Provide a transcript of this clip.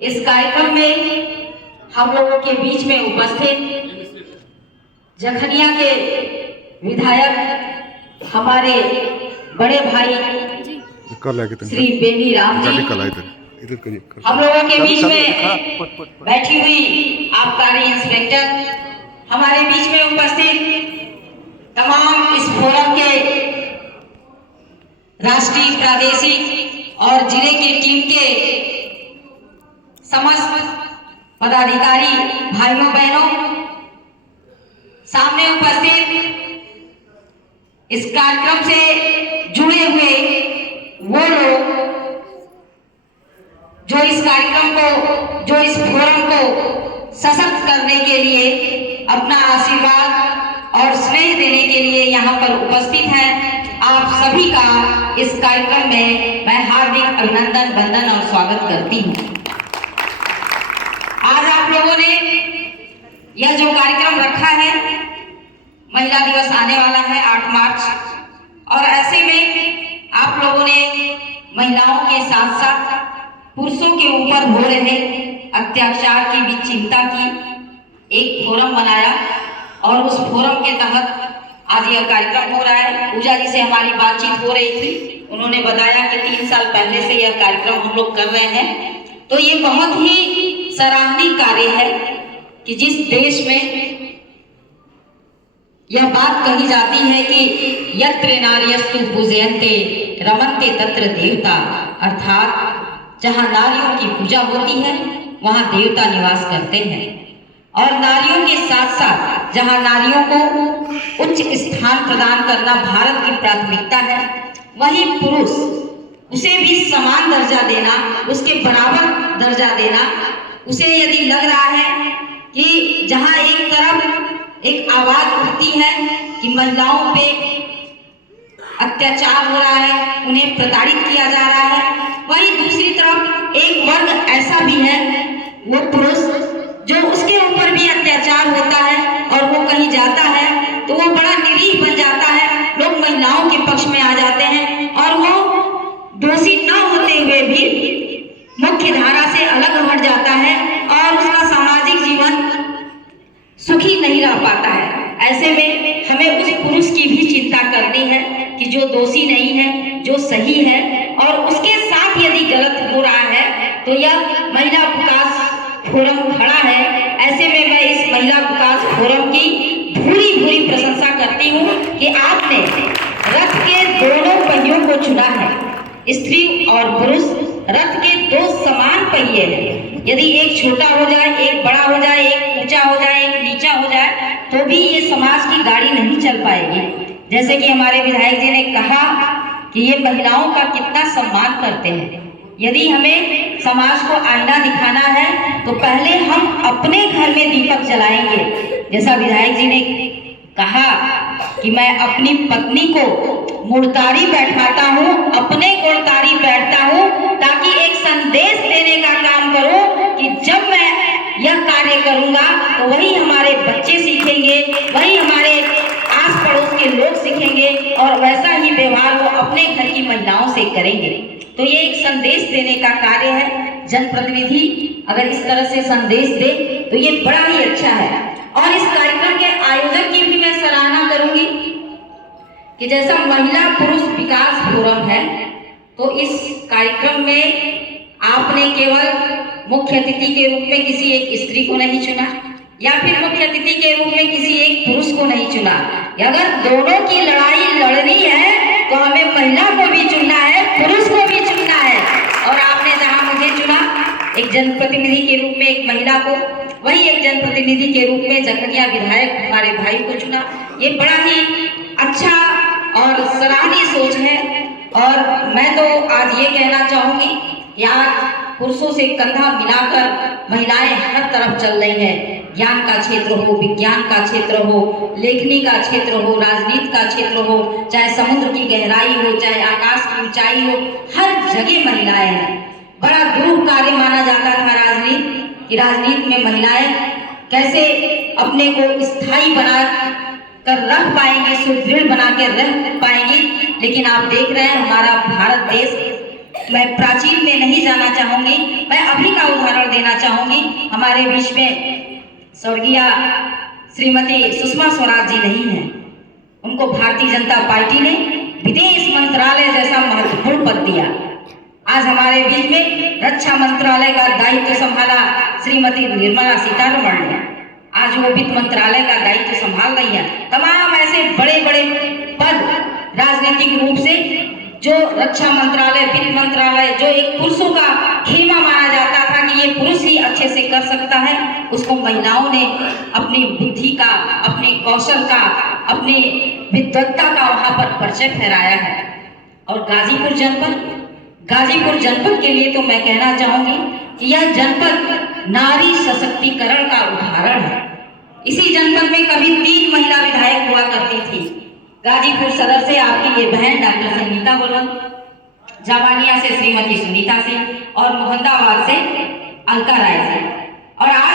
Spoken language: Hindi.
इस कार्यक्रम में हम लोगों के बीच में उपस्थित जखनिया के विधायक हमारे बड़े भाई श्री बेनी राम जी, हम लोगों के बीच में बैठी हुई आबकारी इंस्पेक्टर, हमारे बीच में उपस्थित तमाम इस फोरम के राष्ट्रीय, प्रादेशिक और जिले के टीम के समस्त पदाधिकारी भाइयों बहनों, सामने उपस्थित इस कार्यक्रम से जुड़े हुए वो लोग जो इस कार्यक्रम को, जो इस फोरम को सशक्त करने के लिए अपना आशीर्वाद और स्नेह देने के लिए यहाँ पर उपस्थित हैं, आप सभी का इस कार्यक्रम में मैं हार्दिक अभिनंदन, वंदन और स्वागत करती हूँ। आज आप लोगों ने यह जो कार्यक्रम रखा है, महिला दिवस आने वाला है 8 मार्च, और ऐसे में आप लोगों ने महिलाओं के साथ साथ पुरुषों के ऊपर हो रहे अत्याचार की भी चिंता की, एक फोरम बनाया और उस फोरम के तहत आज यह कार्यक्रम हो रहा है। पूजा जी से हमारी बातचीत हो रही थी, उन्होंने बताया कि 3 साल पहले से यह कार्यक्रम हम लोग कर रहे हैं। तो ये बहुत ही सराहनीय कार्य है कि जिस देश में यह बात कही जाती है कि यत्र नार्यस्तु पूजयन्ते रमन्ते तत्र देवता, अर्थात जहाँ नारियों की पूजा होती है वहाँ देवता निवास करते हैं, और नारियों के साथ साथ जहाँ नारियों को उच्च स्थान प्रदान करना भारत की प्राथमिकता है, वहीं पुरुष उसे भी समान दर्जा देना, उसके बराबर दर्जा देना। उसे यदि लग रहा है कि जहाँ एक तरफ एक आवाज उठती है कि महिलाओं पे अत्याचार हो रहा है, उन्हें प्रताड़ित किया जा रहा है, वहीं दूसरी तरफ एक वर्ग ऐसा भी है, वो पुरुष, जो उसके ऊपर भी अत्याचार होता है और वो कहीं जाता है तो वो बड़ा निरीह बन जाता है, लोग महिलाओं के पक्ष में आ जाते हैं और वो दोषी न होते हुए भी मुख्य धारा से अलग हट जाता है और उसका सामाजिक जीवन सुखी नहीं रह पाता है। ऐसे में हमें उस पुरुष की भी चिंता करनी है कि जो दोषी नहीं है, जो सही है, और उसके साथ यदि गलत हो रहा है तो यह महिला विकास फोरम खड़ा है। ऐसे में मैं इस महिला विकास फोरम की भूरी भूरी प्रशंसा करती हूँ कि आपने रथ के दोनों पहियों को चुना है। स्त्री और पुरुष रथ के 2 समान पहिए हैं, यदि एक छोटा हो जाए, एक बड़ा हो जाए, एक ऊंचा हो जाए, एक नीचा हो जाए, तो भी ये समाज की गाड़ी नहीं चल पाएगी। जैसे कि हमारे विधायक जी ने कहा कि ये महिलाओं का कितना सम्मान करते हैं। यदि हमें समाज को आईना दिखाना है तो पहले हम अपने घर में दीपक जलाएंगे। जैसा विधायक जी ने कहा कि मैं अपनी पत्नी को मुड़तारी बैठाता हूँ, अपने गुणतारी बैठता हूँ, ताकि एक संदेश देने का काम करूँ कि जब मैं यह कार्य करूँगा तो वही हमारे बच्चे सीखेंगे, वही हमारे आस पड़ोस के लोग सीखेंगे और वैसा ही व्यवहार वो अपने घर की महिलाओं से करेंगे। तो ये एक संदेश देने का कार्य है। जनप्रतिनिधि अगर इस तरह से संदेश दे तो ये बड़ा ही अच्छा है। और इस कार्यक्रम के आयोजन की भी मैं सराहना करूंगी कि जैसा महिला पुरुष विकास फोरम है, तो इस कार्यक्रम में आपने केवल मुख्य अतिथि के रूप में किसी एक स्त्री को नहीं चुना या फिर मुख्य अतिथि के रूप में किसी एक पुरुष को नहीं चुना। अगर दोनों की लड़ाई लड़नी है तो हमें महिला को भी चुनना है, पुरुष को भी चुनना है। और आपने जहां मुझे चुना एक जनप्रतिनिधि के रूप में एक महिला को, वही एक जनप्रतिनिधि के रूप में जखनिया विधायक हमारे भाई को चुना। ये बड़ा ही अच्छा और सराहनीय सोच है। और मैं तो आज ये कहना चाहूंगी कि आज पुरुषों से कंधा मिलाकर महिलाएं हर तरफ चल रही हैं। ज्ञान का क्षेत्र हो, विज्ञान का क्षेत्र हो, लेखनी का क्षेत्र हो, राजनीति का क्षेत्र हो, चाहे समुद्र की गहराई हो, चाहे आकाश की ऊंचाई हो, हर जगह महिलाएं हैं। बड़ा दुरूह कार्य माना जाता था राजनीति, कि राजनीति में महिलाएं कैसे अपने को स्थायी बना कर रख पाएंगी, सुदृढ़ बना के रह पाएंगी। लेकिन आप देख रहे हैं हमारा भारत देश मैं प्राचीन में नहीं जाना चाहूंगी, मैं अभी का उदाहरण देना चाहूंगी। हमारे बीच में स्वर्गीय श्रीमती सुषमा स्वराज जी नहीं है। उनको भारतीय जनता पार्टी ने विदेश मंत्रालय जैसा महत्वपूर्ण पद दिया। आज हमारे बीच में रक्षा मंत्रालय का दायित्व संभाला श्रीमती निर्मला सीतारमण ने। आज वो वित्त मंत्रालय का दायित्व संभाल रही है। तमाम ऐसे बड़े बड़े पद राजनीतिक रूप से जो रक्षा मंत्रालय, वित्त मंत्रालय, जो एक पुरुषों का खेमा माना जाता था कि ये पुरुष ही अच्छे से कर सकता है, उसको महिलाओं ने अपनी बुद्धि का, अपने कौशल का, अपने विद्वत्ता का वहां पर परिचय फहराया है। और गाजीपुर जनपद के लिए तो मैं कहना चाहूंगी कि यह जनपद नारी सशक्तिकरण का उदाहरण है। इसी जनपद में कभी 3 महिला विधायक हुआ करती थी। गाजीपुर सदर से आपकी ये बहन डॉक्टर संगीता बोलन, जावानिया से श्रीमती सुनीता सिंह और मोहम्मदाबाद से अलका राय से। और आज